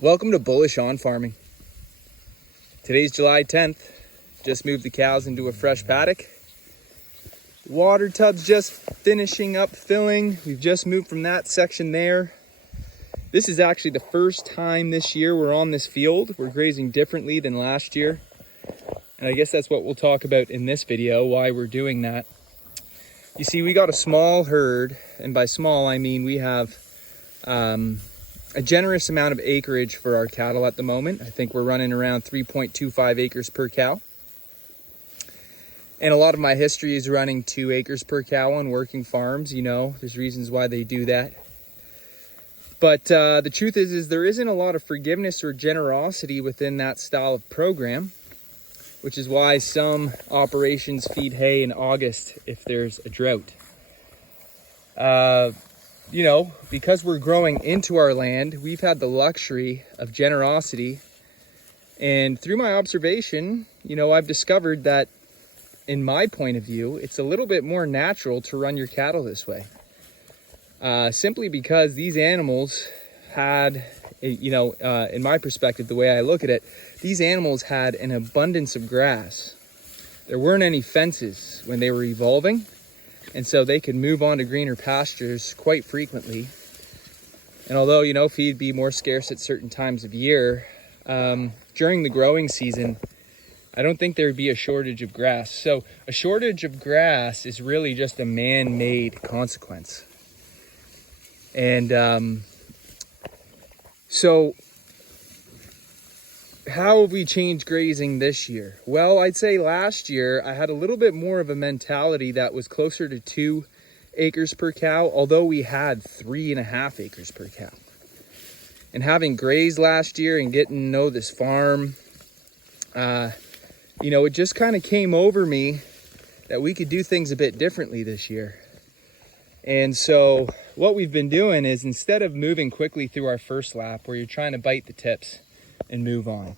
Welcome to Bullish On Farming. Today's July 10th. Just moved the cows into a fresh paddock. Water tub's just finishing up filling. We've just moved from that section there. This is actually the first time this year we're on this field. We're grazing differently than last year. And I guess that's what we'll talk about in this video, why we're doing that. You see, we got a small herd, and by small I mean we have a generous amount of acreage for our cattle at the moment. I think we're running around 3.25 acres per cow. And a lot of my history is running 2 acres per cow on working farms. You know, there's reasons why they do that. But the truth is there isn't a lot of forgiveness or generosity within that style of program, which is why some operations feed hay in August if there's a drought. You know, because we're growing into our land, we've had the luxury of generosity. And through my observation, you know, I've discovered that in my point of view, it's a little bit more natural to run your cattle this way. Simply because these animals had, you know, in my perspective, the way I look at it, these animals had an abundance of grass. There weren't any fences when they were evolving. And so they could move on to greener pastures quite frequently. And although, you know, feed be more scarce at certain times of year, during the growing season, I don't think there would be a shortage of grass. So a shortage of grass is really just a man-made consequence. And so how have we changed grazing this year? Well, I'd say last year I had a little bit more of a mentality that was closer to 2 acres per cow, although we had 3.5 acres per cow. And having grazed last year and getting to know this farm, you know, it just kind of came over me that we could do things a bit differently this year. And so what we've been doing is, instead of moving quickly through our first lap where you're trying to bite the tips and move on,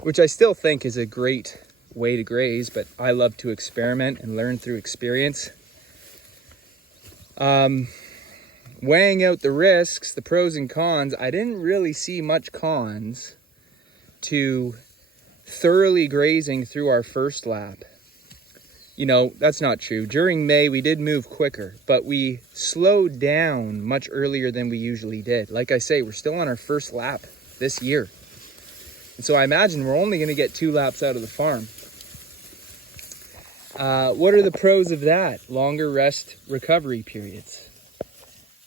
which I still think is a great way to graze, but I love to experiment and learn through experience. Weighing out the risks, the pros and cons, I didn't really see much cons to thoroughly grazing through our first lap. You know, that's not true. During May, we did move quicker, but we slowed down much earlier than we usually did. Like I say, we're still on our first lap this year. And so I imagine we're only going to get 2 laps out of the farm. What are the pros of that? Longer rest recovery periods.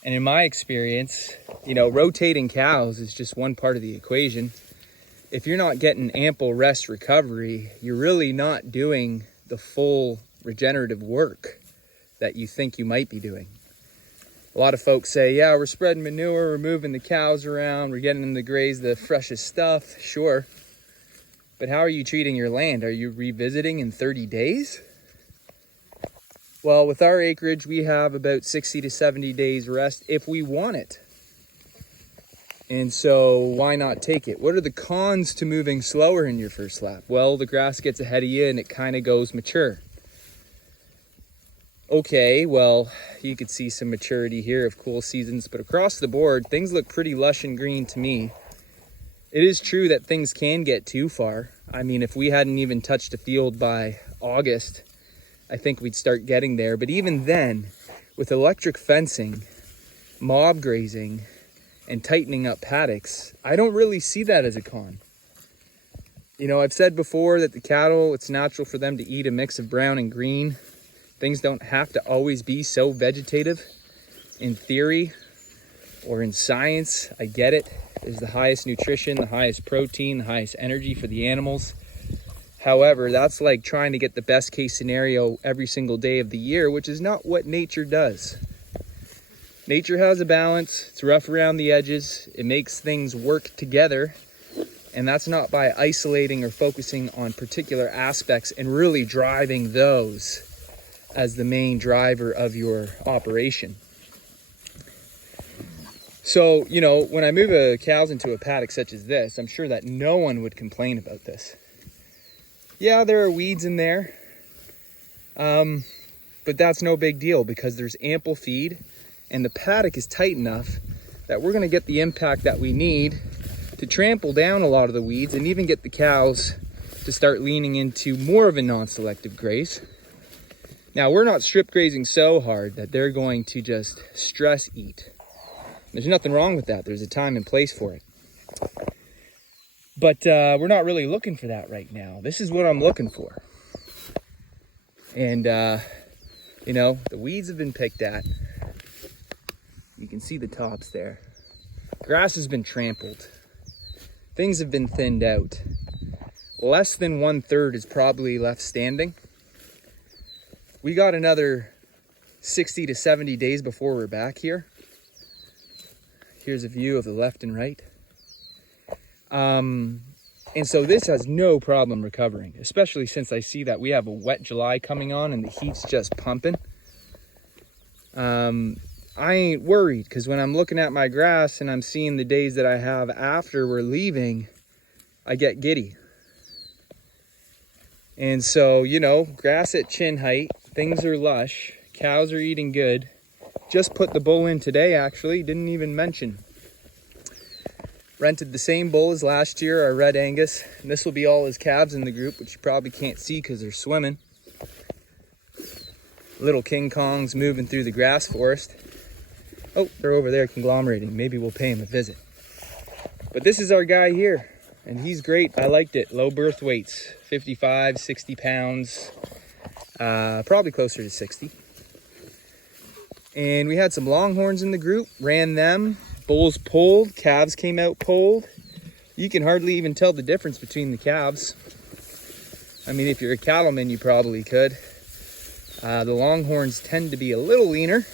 And in my experience, you know, rotating cows is just one part of the equation. If you're not getting ample rest recovery, you're really not doing the full regenerative work that you think you might be doing. A lot of folks say, yeah, we're spreading manure, we're moving the cows around, we're getting them to graze the freshest stuff. Sure. But how are you treating your land? Are you revisiting in 30 days? Well, with our acreage, we have about 60 to 70 days rest if we want it. And so why not take it? What are the cons to moving slower in your first lap? Well, the grass gets ahead of you and it kind of goes mature. Okay, well, you could see some maturity here of cool seasons, but across the board, things look pretty lush and green to me. It is true that things can get too far. I mean, if we hadn't even touched a field by August, I think we'd start getting there. But even then, with electric fencing, mob grazing, and tightening up paddocks, I don't really see that as a con. You know, I've said before that the cattle, it's natural for them to eat a mix of brown and green. Things don't have to always be so vegetative. In theory or in science, I get it. There's the highest nutrition, the highest protein, the highest energy for the animals. However, that's like trying to get the best case scenario every single day of the year, which is not what nature does. Nature has a balance. It's rough around the edges. It makes things work together. And that's not by isolating or focusing on particular aspects and really driving those as the main driver of your operation. So, you know, when I move cows into a paddock such as this, I'm sure that no one would complain about this. Yeah, there are weeds in there. But that's no big deal because there's ample feed and the paddock is tight enough that we're going to get the impact that we need to to trample down a lot of the weeds and even get the cows to start leaning into more of a non-selective graze. Now, we're not strip grazing so hard that they're going to just stress eat. There's nothing wrong with that. There's a time and place for it. But we're not really looking for that right now. This is what I'm looking for. And, you know, the weeds have been picked at. You can see the tops there. Grass has been trampled. Things have been thinned out. Less than 1/3 is probably left standing. We got another 60 to 70 days before we're back here. Here's a view of the left and right. And so this has no problem recovering, especially since I see that we have a wet July coming on and the heat's just pumping. I ain't worried, because when I'm looking at my grass and I'm seeing the days that I have after we're leaving, I get giddy. And so, you know, grass at chin height, things are lush, cows are eating good. Just put the bull in today, actually, didn't even mention. Rented the same bull as last year, our Red Angus. And this will be all his calves in the group, which you probably can't see because they're swimming. Little King Kongs moving through the grass forest. Oh, they're over there conglomerating. Maybe we'll pay him a visit. But this is our guy here, and he's great. I liked it. Low birth weights, 55, 60 pounds, probably closer to 60. And we had some longhorns in the group, ran them. Bulls pulled, calves came out pulled. You can hardly even tell the difference between the calves. I mean, if you're a cattleman, you probably could. The longhorns tend to be a little leaner,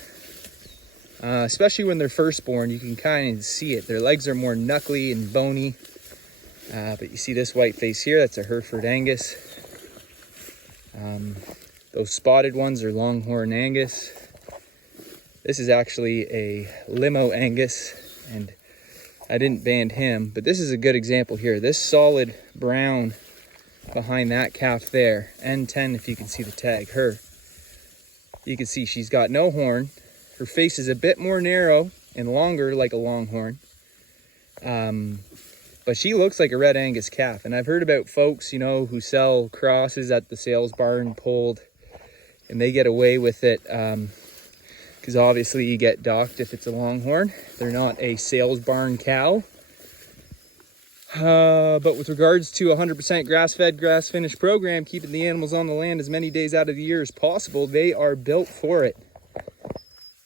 especially when they're first born. You can kind of see it. Their legs are more knuckly and bony. But you see this white face here, that's a Hereford Angus. Those spotted ones are Longhorn Angus. This is actually a Limo Angus, and I didn't band him, but this is a good example here. This solid brown behind that calf there, N10, if you can see the tag, her. You can see she's got no horn. Her face is a bit more narrow and longer like a longhorn. But she looks like a Red Angus calf. And I've heard about folks, you know, who sell crosses at the sales barn pulled, and they get away with it because obviously you get docked if it's a longhorn. They're not a sales barn cow. But with regards to 100% grass-fed, grass-finished program, keeping the animals on the land as many days out of the year as possible, they are built for it.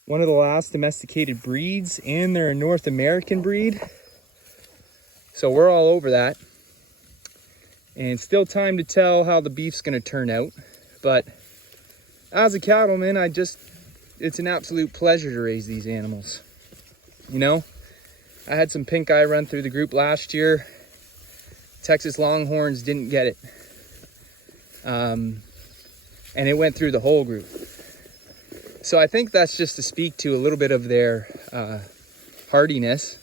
One of the last domesticated breeds, and they're a North American breed. So we're all over that. And still time to tell how the beef's going to turn out. But as a cattleman, it's an absolute pleasure to raise these animals. You know, I had some pink eye run through the group last year. Texas Longhorns didn't get it. And it went through the whole group. So I think that's just to speak to a little bit of their hardiness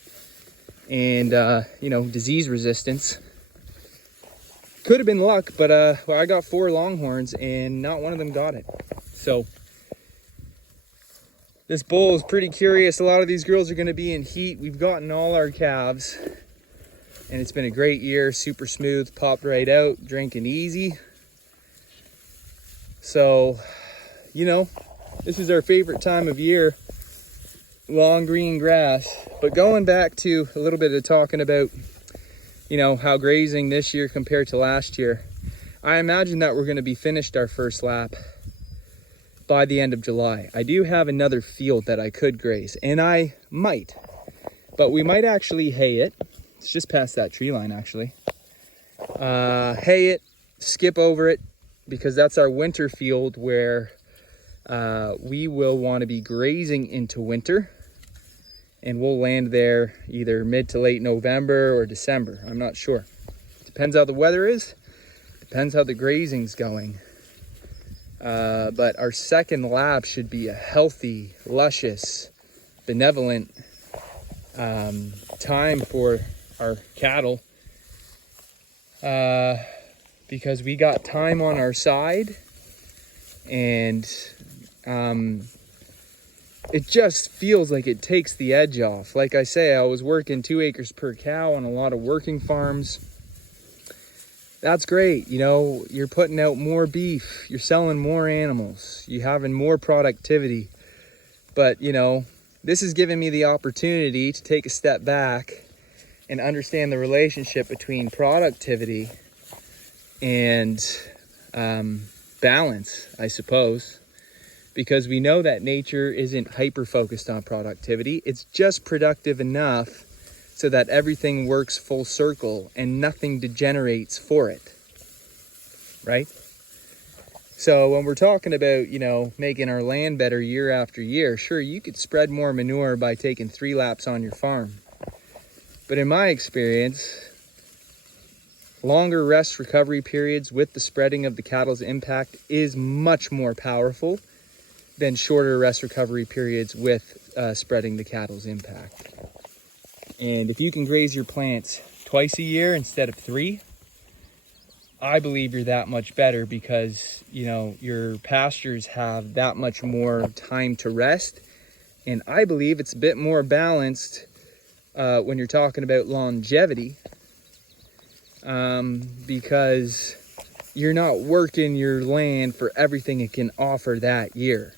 and, you know, disease resistance. Could have been luck, but well, I got 4 Longhorns and not one of them got it. So this bull is pretty curious. A lot of these girls are going to be in heat. We've gotten all our calves, and it's been a great year. Super smooth, popped right out, drinking easy. So, you know, this is our favorite time of year, long green grass. But going back to a little bit of talking about, you know, how grazing this year compared to last year, I imagine that we're going to be finished our first lap by the end of July. I do have another field that I could graze, and I might, but we might actually hay it. It's just past that tree line, actually. Hay it, skip over it, because that's our winter field where we will want to be grazing into winter, and we'll land there either mid to late November or December. I'm not sure. Depends how the weather is. Depends how the grazing's going. But our second lap should be a healthy, luscious, benevolent time for our cattle, because we got time on our side, and it just feels like it takes the edge off. Like I say, I was working 2 acres per cow on a lot of working farms. That's great. You know, you're putting out more beef, you're selling more animals, you're having more productivity. But, you know, this has given me the opportunity to take a step back and understand the relationship between productivity and balance, I suppose. Because we know that nature isn't hyper-focused on productivity. It's just productive enough so that everything works full circle and nothing degenerates for it, right? So when we're talking about, you know, making our land better year after year, sure, you could spread more manure by taking 3 laps on your farm. But in my experience, longer rest recovery periods with the spreading of the cattle's impact is much more powerful than shorter rest recovery periods with spreading the cattle's impact. And if you can graze your plants twice a year instead of 3, I believe you're that much better, because, you know, your pastures have that much more time to rest. And I believe it's a bit more balanced when you're talking about longevity, because you're not working your land for everything it can offer that year.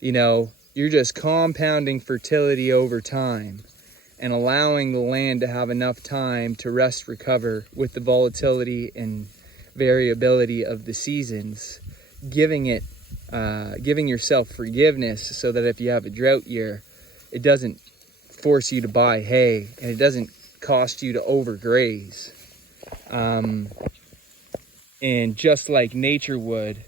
You know, you're just compounding fertility over time and allowing the land to have enough time to rest, recover with the volatility and variability of the seasons, giving yourself forgiveness so that if you have a drought year, it doesn't force you to buy hay and it doesn't cost you to overgraze. And just like nature would,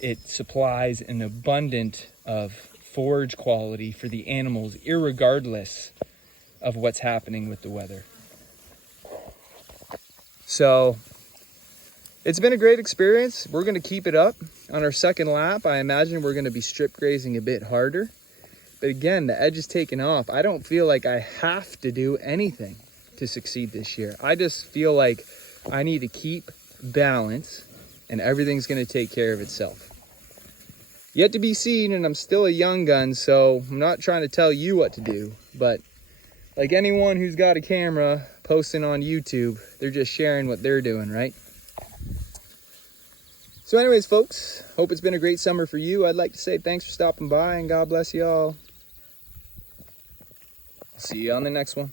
it supplies an abundance of forage quality for the animals, irregardless of what's happening with the weather. So it's been a great experience. We're going to keep it up. On our second lap, I imagine we're going to be strip grazing a bit harder. But again, the edge is taken off. I don't feel like I have to do anything to succeed this year. I just feel like I need to keep balance and everything's going to take care of itself. Yet to be seen, and I'm still a young gun, so I'm not trying to tell you what to do. But like anyone who's got a camera posting on YouTube, they're just sharing what they're doing, right? So anyways, folks, hope it's been a great summer for you. I'd like to say thanks for stopping by, and God bless you all. See you on the next one.